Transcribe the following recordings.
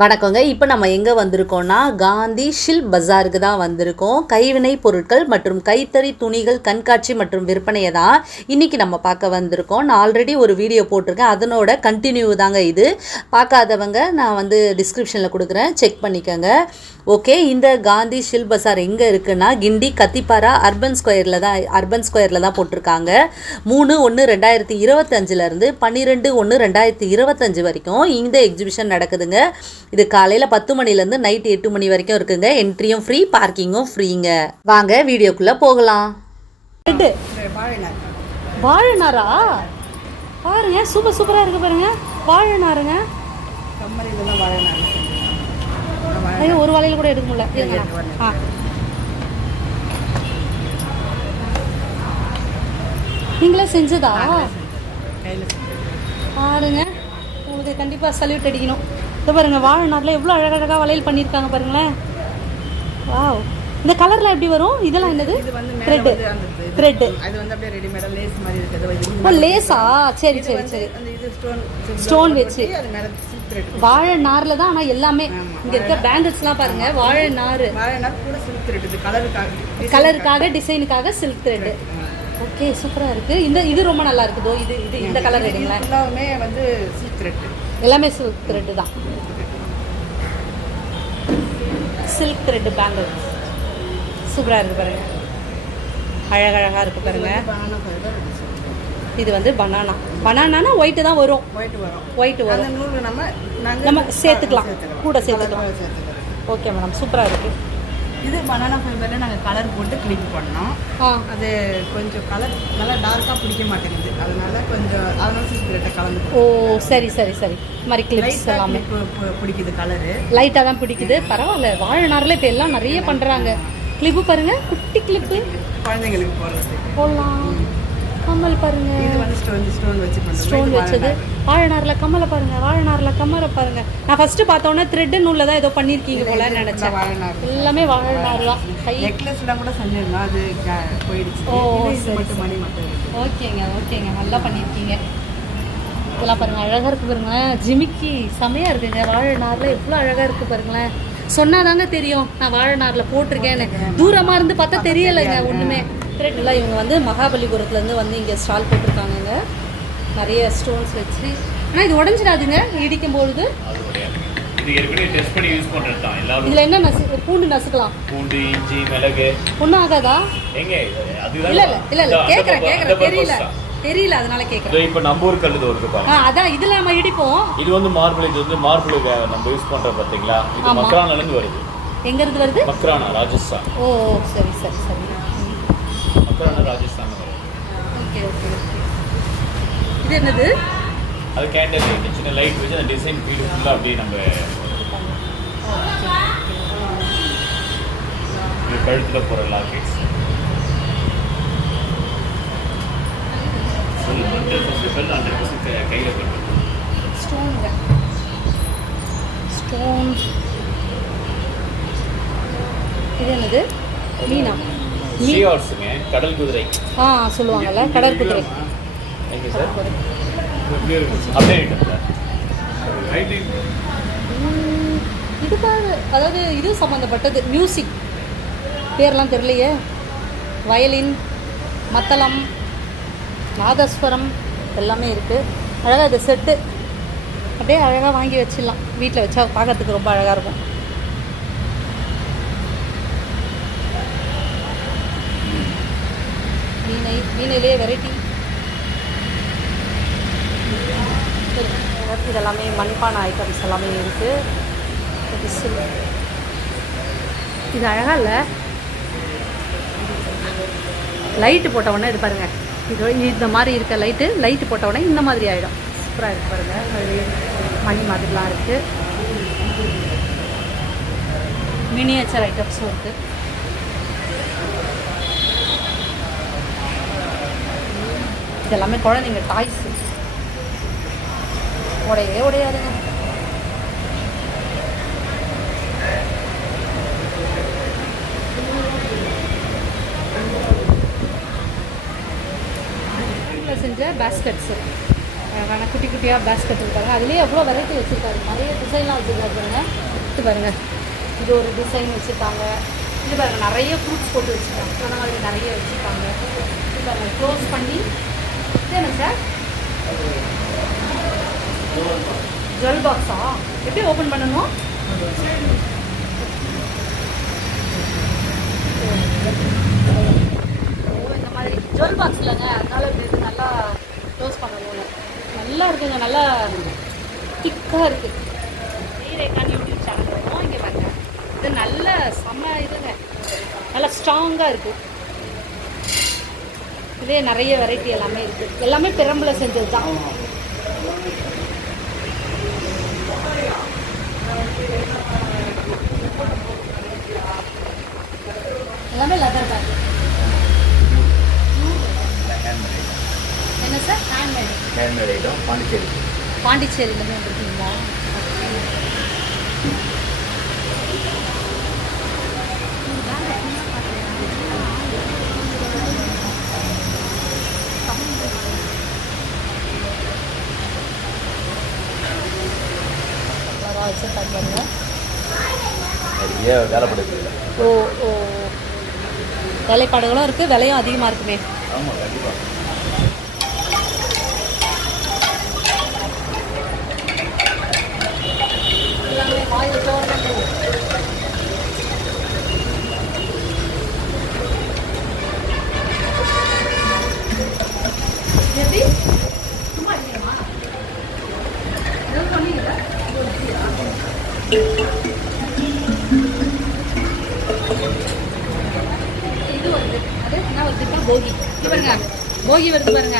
வணக்கங்க. இப்போ நம்ம எங்கே வந்திருக்கோம்னா காந்தி ஷில் பஜாருக்கு தான் வந்திருக்கோம். கைவினை பொருட்கள் மற்றும் கைத்தறி துணிகள் கண்காட்சி மற்றும் விற்பனையை தான் இன்றைக்கி நம்ம பார்க்க வந்திருக்கோம். நான் ஆல்ரெடி ஒரு வீடியோ போட்டிருக்கேன். அதனோட கண்டினியூ தாங்க இது. பார்க்காதவங்க நான் வந்து டிஸ்கிரிப்ஷனில் கொடுக்குறேன். செக் பண்ணிக்கோங்க. ஓகே இந்த காந்தி ஷில் பஜார் எங்கே இருக்குன்னா கிண்டி கத்திப்பாரா அர்பன் ஸ்கொயரில் தான் அர்பன் ஸ்கொயரில் தான் போட்டிருக்காங்க. மூணு ஒன்று ரெண்டாயிரத்தி இருபத்தஞ்சிலேருந்து பன்னிரெண்டு ஒன்று ரெண்டாயிரத்தி இருபத்தஞ்சு வரைக்கும் இந்த எக்ஸிபிஷன் நடக்குதுங்க. இது காலையில் பத்து மணிலேருந்து நைட் எட்டு மணி வரைக்கும் இருக்குங்க. என்ட்ரியும் ஃப்ரீ பார்க்கிங்கும் ஃப்ரீங்க வாங்க வீடியோக்குள்ளே போகலாம். வாழைநாரா பாருங்க சூப்பர் சூப்பராக இருக்கு பாருங்க. வாழைநாருங்க ஐயோ ஒரு வலையில் கூட எடுக்க முடியல. ஆ. நீங்களே செஞ்சதா? பாருங்க. உங்களுக்கு கண்டிப்பாக சல்யூட் அடிக்கணும். இது பாருங்க வாழை நாட்டில் எவ்வளோ அழகழகாக வளையல் பண்ணியிருக்காங்க பாருங்களேன். வாவ் இந்த கலரில் எப்படி வரும்? இதெல்லாம் என்னது? த்ரெட்டு த்ரெட்டு அது வந்து அப்படியே ரெடிமேடாக லேஸ் மாதிரி இருக்குது. ஓ லேஸா சரி சரி சரி. ஸ்டோன் வச்சு. வாழை நாரில் தான் ஆனால் எல்லாமே இங்கே இருக்க பேங்கிள்ஸ்லாம் பாருங்க வாழை நார் வாழை நாள் கூட சில்க் த்ரெட் கலருக்காக கலருக்காக டிசைனுக்காக சில்க் த்ரெட் ஓகே சூப்பராக இருக்கு. இந்த இது ரொம்ப நல்லா இருக்குதோ? இது இது இந்த கலர் எடுங்களேன். ஃபுல்லாகவுமே வந்து சில்க் த்ரெட் எல்லாமே சில்க் த்ரெட் தான். சில்க் த்ரெட் பேங்கிள் சூப்பராக இருக்கு பாருங்க. அழகழகாக இருக்கு பாருங்க. பனானா ஃபைபர் இது வந்து பனானா பனானானா ஒயிட்டு தான் வரும். ஒயிட் வரும். ஒயிட் வரும். நம்ம நம்ம சேர்த்துக்கலாம். கூட சேர்த்துக்கலாம். ஓகே மேடம் சூப்பராக இருக்கு. இது பனானா ஃபைபரில் நாங்கள் கலர் போட்டு கிளிக் பண்ணோம். அது கொஞ்சம் கலர் நல்லா டார்க்காக பிடிக்க மாட்டேங்குது. அதனால கொஞ்சம் அதனால சில்க் த்ரெட்டை கலந்து ஓ சரி சரி சரி. இந்த மாதிரி கிளிப்ஸ் எல்லாமே. பிடிக்குது கலரு லைட்டாக தான் பிடிக்குது. பரவாயில்ல. வாழை நாரில் இப்போ எல்லாம் நிறைய பண்ணுறாங்க கிளிப்பு பாருங்க. குட்டி கிளிப்பு குழந்தைங்களுக்கு போடுறது போடலாம். கம்மல் பாருங்க. ஸ்டோன் வச்சது. வாழைநாரில் கம்மலை பாருங்க வாழைநாரில் கம்மலை பாருங்க. நான் ஃபர்ஸ்ட் பார்த்தோன்னே த்ரெட்டு நூலில் தான் ஏதோ பண்ணியிருக்கீங்க போல நினச்சேன். எல்லாமே வாழைநார் தான். நெக்லஸ்லாம் கூட செஞ்சிருந்தோம் அது போயிடுச்சு. ஓ. ஓகேங்க ஓகேங்க. நல்லா பண்ணியிருக்கீங்க. இதெல்லாம் பாருங்க அழகாக இருக்கு பாருங்களேன். ஜிமிக்கி செமையாக இருக்குங்க வாழை நாரில் எவ்வளோ அழகாக இருக்கு பாருங்களேன். சொன்னாதாங்க தெரியும் நான் வாழை நாரில் போட்டிருக்கேன்னு தூரமாக இருந்து பார்த்தா தெரியலைங்க ஒன்றுமே த்ரெட்லாம் இவங்க வந்து மகாபலிபுரத்துலேருந்து வந்து இங்கே ஸ்டால் போட்டிருக்காங்கங்க. நிறைய ஸ்டோன்ஸ் வச்சு. ஆனால் இது உடஞ்சிடாதுங்க. இடிக்கும் பொழுது. இதில் என்ன நசு பூண்டு நசுக்கலாம். பூண்டு இஞ்சி மிளகு. ஒன்றும் ஆகாதா? எங்க? இல்லை இல்லை இல்லை இல்லை. கேட்குறேன் purpose தெரியல. தெரியல அதனால கேட்குறேன் இதோ இப்ப நம்ம ஊர் கல் பாருங்க அதான் இதில் நம்ம இடிப்போம். இது வந்து மார்பிள் இது வந்து மார்பிள் நம்ம யூஸ் பண்றோம் பாத்தீங்களா? இது. மக்ரானால இருந்து வருது. எங்கேருந்து வருது? மக்ரானா ராஜஸ்தான். ஓ சரி சரி சரி. மக்ரானா ராஜஸ்தான் ஓகே ஓகே இது என்னது? அது கேண்டல் சின்ன லைட் வச்சு அந்த டிசைன் ஃபீல் ஃபுல்லா அப்படியே நம்ம இது கழுத்துல போற லாக்கெட்ஸ் கையில ஸ்டோனுங்க ஸ்டோன் இது என்னது? மீனா. ஹார்ஸுங்க கடல் குதிரை. ஆ சொல்லுவாங்கல்ல தேங்க்யூ சார்? அப்படியே சார். ம், இதுக்காக அதாவது இது சம்மந்தப்பட்டது மியூசிக். பேர்லாம் தெரியலையே. வயலின் மத்தளம் நாதஸ்வரம் எல்லாமே இருக்குது அழகாக இது செட்டு. அப்படியே அழகாக வாங்கி வச்சிடலாம். வீட்டில் வச்சா பார்க்கறதுக்கு ரொம்ப அழகாக இருக்கும். மீனை மீனிலே வெரைட்டி. இதெல்லாமே மண்பானை ஐட்டம்ஸ் எல்லாமே இருக்குது இது அழகாக இல்லை? லைட்டு போட்ட உடனே இது பாருங்கள் இது இந்த மாதிரி இருக்க லைட்டு லைட்டு போட்ட உடனே இந்த மாதிரி ஆகிடும் சூப்பராக இருக்குது பாருங்கள் அது மணி மாதிரிலாம் இருக்குது மினியேச்சர் ஐட்டம்ஸும் இருக்குது இதெல்லாமே குழந்தைங்க டாய்ஸ் உடையவே உடையாதுங்க. செஞ்ச பேஸ்கெட்ஸு ஆனால் குட்டி குட்டியாக பேஸ்கெட் இருக்காங்க. அதுலேயே எவ்வளோ வெரைட்டி வச்சுருக்காரு? நிறைய டிசைன்லாம் வச்சுருக்காரு பாருங்க. இது பாருங்க. இது ஒரு டிசைன் வச்சுருக்காங்க. இது பாருங்க நிறைய ஃப்ரூட்ஸ் போட்டு வச்சுருக்காங்க. அந்த மாதிரி நிறைய வச்சுருக்காங்க. இது பாருங்க க்ளோஸ் பண்ணி என்ன சார்? ஜுவல் பாக்ஸா எப்படி ஓப்பன் பண்ணணும்? ஓ இந்த மாதிரி ஜுவல் பாக்ஸ் இல்லைங்க. அதனால இப்படி நல்லா க்ளோஸ் பண்ணணும்னு நல்லா இருக்குங்க. நல்லா திக்காக இருக்குது ஸ்ரீரேகான் யூடியூப் சேனல் இங்கே பாருங்க. இது நல்ல செம்ம இதுங்க. நல்லா ஸ்ட்ராங்காக இருக்குது இதே நிறைய வெரைட்டி எல்லாமே இருக்குது எல்லாமே பெரம்புல செஞ்சது தான். எல்லாமே லெதர் பேக் என்ன sir handmade handmade item Pondicherry. பாண்டிச்சேரியிலேருந்து வந்திருக்கீங்களா? நிறைய வேலைப்படுது ஓ ஓ. வேலைப்பாடுகளும் இருக்குது விலையும் அதிகமாக இருக்குமே. ஆமாம் கண்டிப்பாக எல்லாமே ஆயில் போகி. பாருங்க. போகி வருது பாருங்க.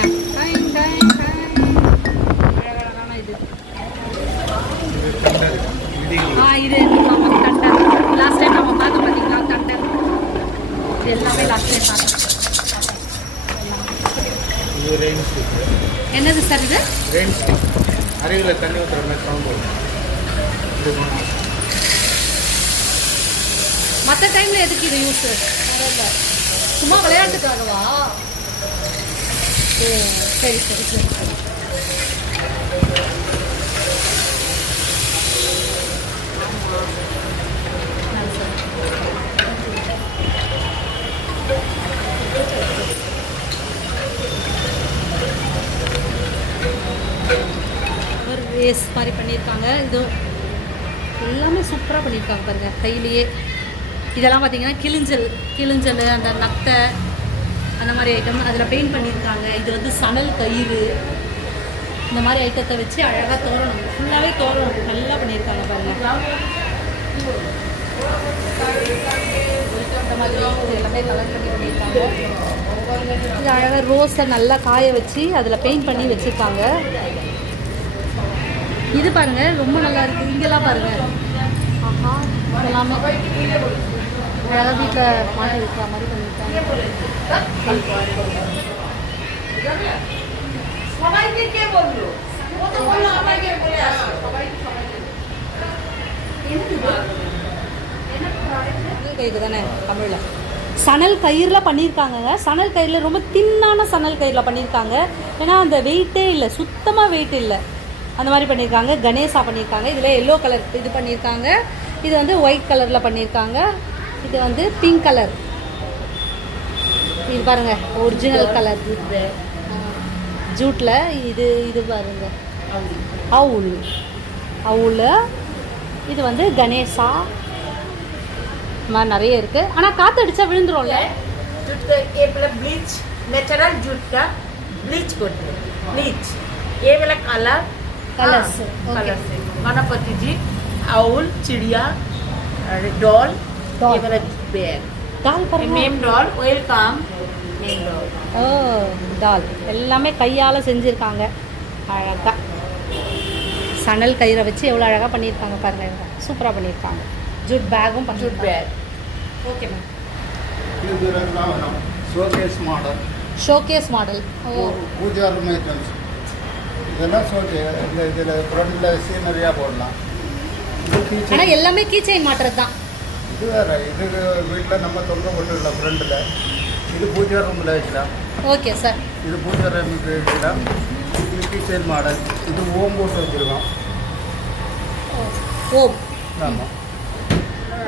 அழகழகான இது ஆ இது தண்டர் லாஸ்ட் டைம் நம்ம பார்த்தோம் பார்த்தீங்களா தண்டர் இது எல்லாமே லாஸ்ட் டைம் பார்த்தோம். என்னது சார் இது? ரெயின் ஸ்டிக் அருவியில் தண்ணி ஊற்றுற மாதிரி சவுண்ட் வரும். மற்ற டைமில் எதுக்கு இது யூஸ் சும்மா விளையாட்டுக்காகவா? ஓ சரி சரி சரி சரி. ரேஸ் மாதிரி பண்ணியிருக்காங்க. இது எல்லாமே சூப்பராக பண்ணியிருக்காங்க பாருங்கள் கையிலேயே. இதெல்லாம் பார்த்தீங்கன்னா கிளிஞ்சல் கிளிஞ்சல் அந்த நத்தை அந்த மாதிரி ஐட்டம் அதில் பெயிண்ட் பண்ணியிருக்காங்க. இது வந்து சணல் கயிறு. இந்த மாதிரி ஐட்டத்தை வச்சு அழகாக தோரணம். ஃபுல்லாகவே தோரணம். நல்லா பண்ணியிருக்காங்க பாருங்க. இந்த மாதிரி இது எல்லாமே கலர் பண்ணி பண்ணியிருக்காங்க இது அழகாக ரோஸை நல்லா காய வச்சு அதில் பெயிண்ட் பண்ணி வச்சுருக்காங்க. இது பாருங்கள் ரொம்ப நல்லா இருக்குது இங்கெல்லாம் பாருங்கள் ஆஹா இதெல்லாமே. அழகாக வீட்டில் மாட்டி வைக்கிற மாதிரி பண்ணியிருக்காங்க সবাইকে কে বললো ও তো বললো আমাকে বলে আসো கயிறு தானே தமிழில் சணல் கயிறில் பண்ணியிருக்காங்கங்க சணல் கயிறில் ரொம்ப தின்னான சணல் கயிறில் பண்ணியிருக்காங்க ஏன்னா அந்த வெயிட்டே இல்லை சுத்தமாக வெயிட் இல்லை அந்த மாதிரி பண்ணியிருக்காங்க கணேசா பண்ணியிருக்காங்க இதில் எல்லோ கலர் இது பண்ணியிருக்காங்க இது வந்து ஒயிட் கலரில் பண்ணியிருக்காங்க இது வந்து பிங்க் கலர் இது பாருங்க ஒரிஜினல் கலர் ஜூட்டில் இது இது பாருங்க. அவுல் அவுல் இது வந்து கணேசா. மாதிரி நிறைய இருக்கு. ஆனால் காற்று அடிச்சா விழுந்துரும்ல? ப்ளீச் நேச்சுரல் ஜூட்னா ப்ளீச் கொட்டு ப்ளீச் ஏவில கலர் கலர்ஸ் கலர்ஸ் மனப்பத்திஜி owl சிடியா doll Everett Bear. Doll name doll welcome name doll ஓ டால் எல்லாமே கையால் செஞ்சுருக்காங்க. அழகாக சணல் கயிறை வச்சு எவ்வளோ அழகாக பண்ணியிருக்காங்க பாருங்கள் சூப்பராக பண்ணியிருக்காங்க. Jute பேகும் jute bag okay ma'am showcase model showcase model ஓ பூஜா ரூம் இதெல்லாம் ஷோகே இந்த இதில் ஃப்ரண்டில் சீனரியாக போடலாம். ஆனால் எல்லாமே கீச்சை மாட்டுறது தான் இது வேறு இது வீட்டில் நம்ம தொங்க போட்டுடலாம் ஃப்ரண்டில் இது பூஜா ரூமில் வைக்கலாம் ஓகே சார் இது பூஜா ரூமுக்கு வைக்கலாம் இது ஸ்டைல் மாடல் இது ஓம் போட்டு வச்சுருக்கோம். ஓ ஆமாம்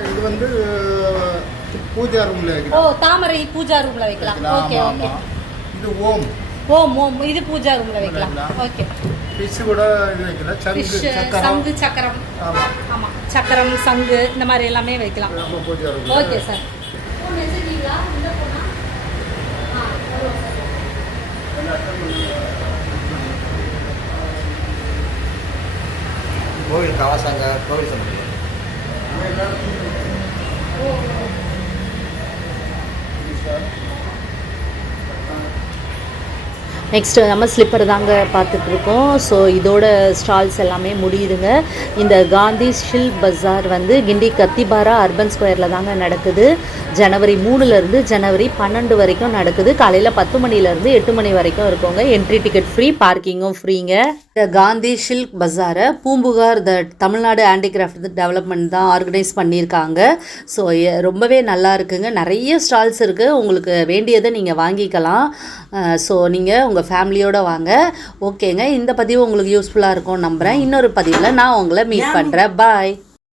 இது வந்து பூஜா ரூமில் ஓ வைக்கலாம் தாமரை பூஜா ரூம்ல வைக்கலாம். Okay okay. இது ஓம். ஓம் ஓம். இது பூஜா ரூம்ல வைக்கலாம். ஓகே. ஃபிஷ் கூட இது சங்கு ஃபிஷ் சக்கரம். சங்கு சக்கரம். ஆமாம் ஆமா. சக்கரம் சங்கு இந்த மாதிரி எல்லாமே வைக்கலாம். நம்ம பூஜா ரூம் ஓகே சார். கோவில் கவாசாங்க கோவில் சமையல் நெக்ஸ்ட்டு நம்ம ஸ்லிப்பர் தாங்க பார்த்துட்ருக்கோம். ஸோ இதோட ஸ்டால்ஸ் எல்லாமே முடியுதுங்க. இந்த காந்தி ஷில் பஜார் வந்து கிண்டி கத்திபாரா அர்பன் ஸ்கொயரில் தாங்க நடக்குது. ஜனவரி மூணுலேருந்து ஜனவரி பன்னெண்டு வரைக்கும் நடக்குது. காலையில் பத்து மணிலேருந்து எட்டு மணி வரைக்கும் இருக்கோங்க. என்ட்ரி டிக்கெட் ஃப்ரீ பார்க்கிங்கும் ஃப்ரீங்க இந்த Gandhi Silk பஜாரை Poompuhar the Tamil Nadu handicraft development தான் ஆர்கனைஸ் பண்ணியிருக்காங்க. ஸோ ரொம்பவே நல்லா இருக்குங்க. நிறைய ஸ்டால்ஸ் இருக்குது உங்களுக்கு வேண்டியதை நீங்கள் வாங்கிக்கலாம். ஸோ நீங்கள் உங்கள் ஃபேமிலியோட வாங்க. ஓகேங்க இந்த பதிவு உங்களுக்கு யூஸ்ஃபுல்லாக இருக்கும் நம்புகிறேன் இன்னொரு பதிவில் நான் உங்களை மீட் பண்ணுறேன் பாய்